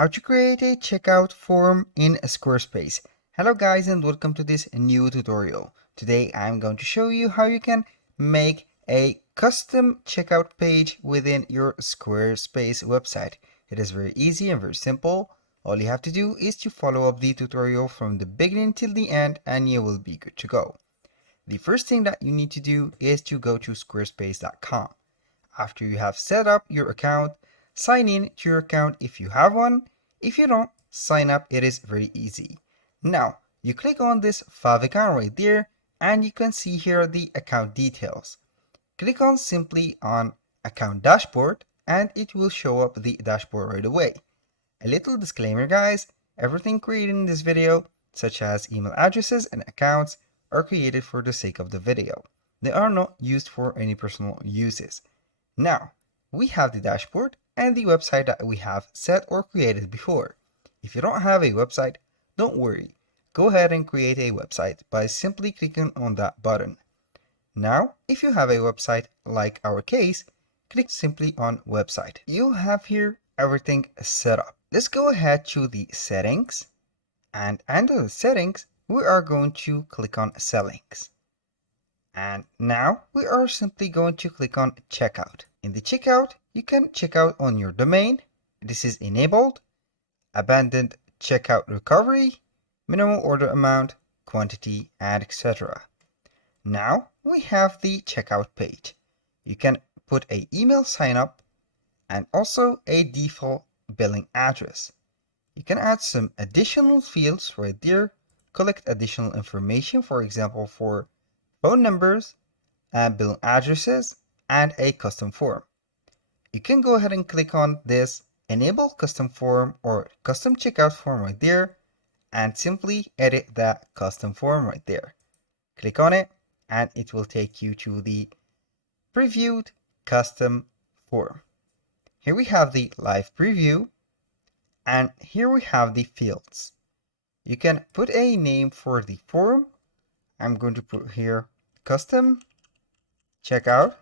How to create a checkout form in Squarespace. Hello guys and welcome to this new tutorial. Today I'm going to show you how you can make a custom checkout page within your Squarespace website. It is very easy and very simple. All you have to do is to follow up the tutorial from the beginning till the end and you will be good to go. The first thing that you need to do is to go to squarespace.com. After you have set up your account, sign in to your account if you have one. If you don't, sign up. It is very easy. Now, you click on this favicon right there and you can see here the account details. Click on simply on account dashboard and it will show up the dashboard right away. A little disclaimer guys, everything created in this video, such as email addresses and accounts, are created for the sake of the video. They are not used for any personal uses. Now, we have the dashboard and the website that we have set or created before. If you don't have a website, don't worry. Go ahead and create a website by simply clicking on that button. Now, if you have a website like our case, click simply on website. You have here everything set up. Let's go ahead to the settings, and under the settings, we are going to click on settings. And now we are simply going to click on checkout. In the checkout, you can check out on your domain. This is enabled. Abandoned checkout recovery, minimum order amount, quantity, and etc. Now we have the checkout page. You can put an email sign up and also a default billing address. You can add some additional fields right there, collect additional information, for example, for phone numbers, billing addresses, and a custom form. You can go ahead and click on this enable custom form or custom checkout form right there and simply edit that custom form right there. Click on it and it will take you to the previewed custom form. Here we have the live preview and here we have the fields. You can put a name for the form. I'm going to put here custom checkout,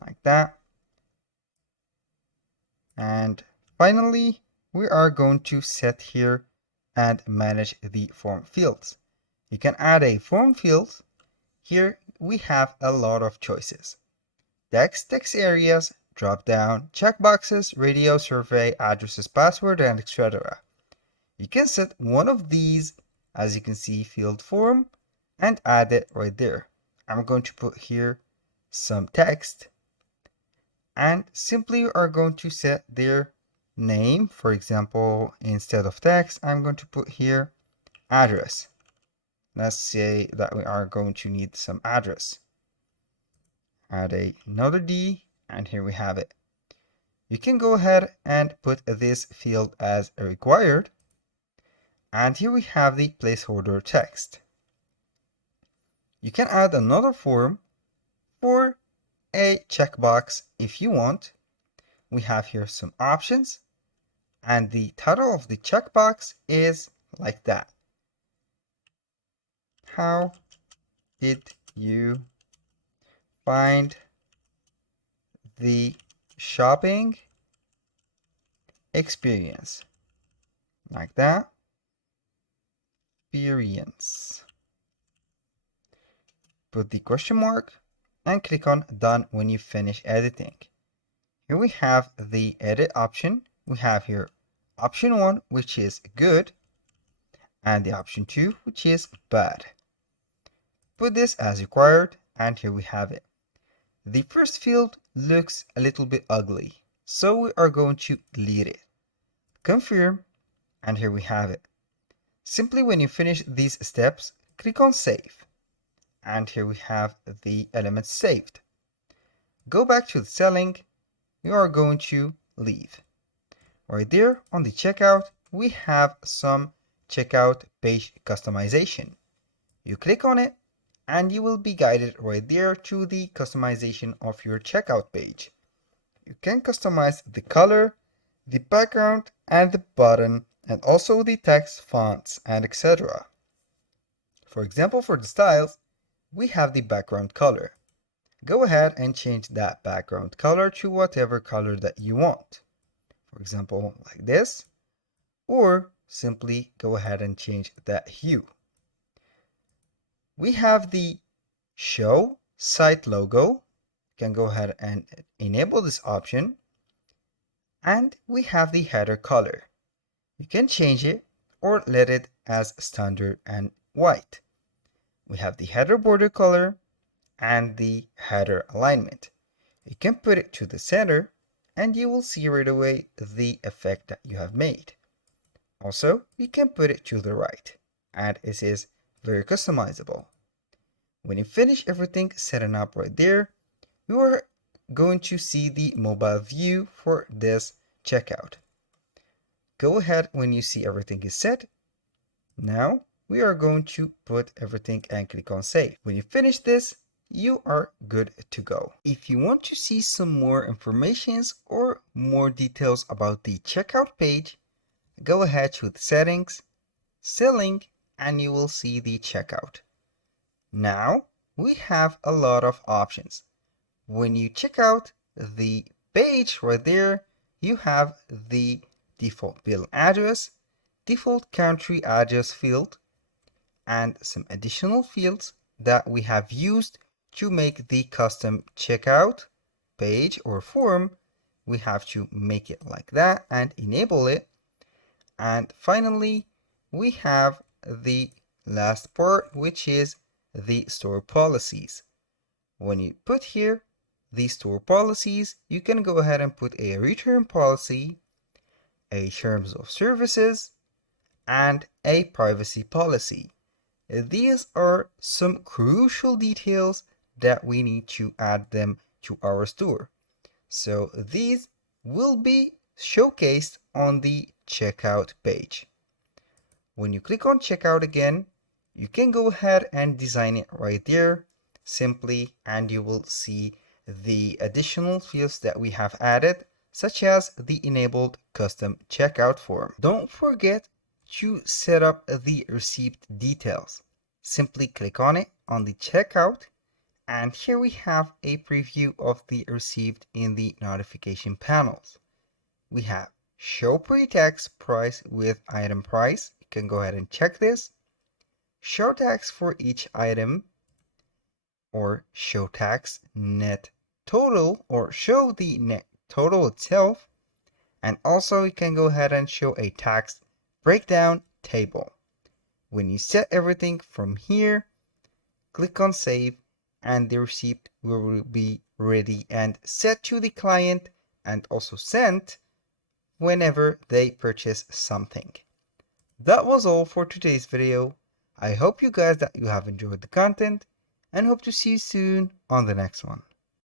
like that. And finally, we are going to set here and manage the form fields. You can add a form field. Here we have a lot of choices. Text areas, drop down, checkboxes, radio, survey, addresses, password, and etc. You can set one of these, as you can see, field form, and add it right there. I'm going to put here some text and simply are going to set their name. For example, instead of text, I'm going to put here address. Let's say that we are going to need some address. Add another D, and here we have it. You can go ahead and put this field as required. And here we have the placeholder text. You can add another form for a checkbox if you want. We have here some options, and the title of the checkbox is like that. How did you find the shopping experience? Like that. Experience. Put the question mark and click on done when you finish editing. Here we have the edit option. We have here option 1, which is good, and the option 2, which is bad. Put this as required, and here we have it. The first field looks a little bit ugly, so we are going to delete it. Confirm, and here we have it. Simply when you finish these steps, click on save. And here we have the elements saved. Go back to the selling. We are going to leave. Right there on the checkout, we have some checkout page customization. You click on it and you will be guided right there to the customization of your checkout page. You can customize the color, the background, and the button, and also the text, fonts, and etc. For example, for the styles, we have the background color. Go ahead and change that background color to whatever color that you want. for example, like this, or simply go ahead and change that hue. We have the show site logo. You can go ahead and enable this option. And we have the header color. You can change it or let it as standard and white. We have the header border color and the header alignment. You can put it to the center and you will see right away the effect that you have made. Also, you can put it to the right and it is very customizable. When you finish everything setting up right there, you are going to see the mobile view for this checkout. Go ahead when you see everything is set. Now we are going to put everything and click on save. When you finish this, you are good to go. If you want to see some more informations or more details about the checkout page, go ahead to the settings, selling, and you will see the checkout. Now we have a lot of options. When you check out the page right there, you have the default bill address, default country address field, and some additional fields that we have used to make the custom checkout page or form. We have to make it like that and enable it. And finally, we have the last part, which is the store policies. When you put here the store policies, you can go ahead and put a return policy, a terms of services, and a privacy policy. These are some crucial details that we need to add them to our store. So these will be showcased on the checkout page. When you click on checkout again, you can go ahead and design it right there simply, and you will see the additional fields that we have added, such as the enabled custom checkout form. Don't forget to set up the receipt details. Simply click on it on the checkout, and here we have a preview of the receipt in the notification panels. We have show pre-tax price with item price. You can go ahead and check this. Show tax for each item, or show tax net total, or show the net total itself. And also you can go ahead and show a tax breakdown table. When you set everything from here, click on save, and the receipt will be ready and set to the client and also sent whenever they purchase something. That was all for today's video. I hope you guys that you have enjoyed the content and hope to see you soon on the next one.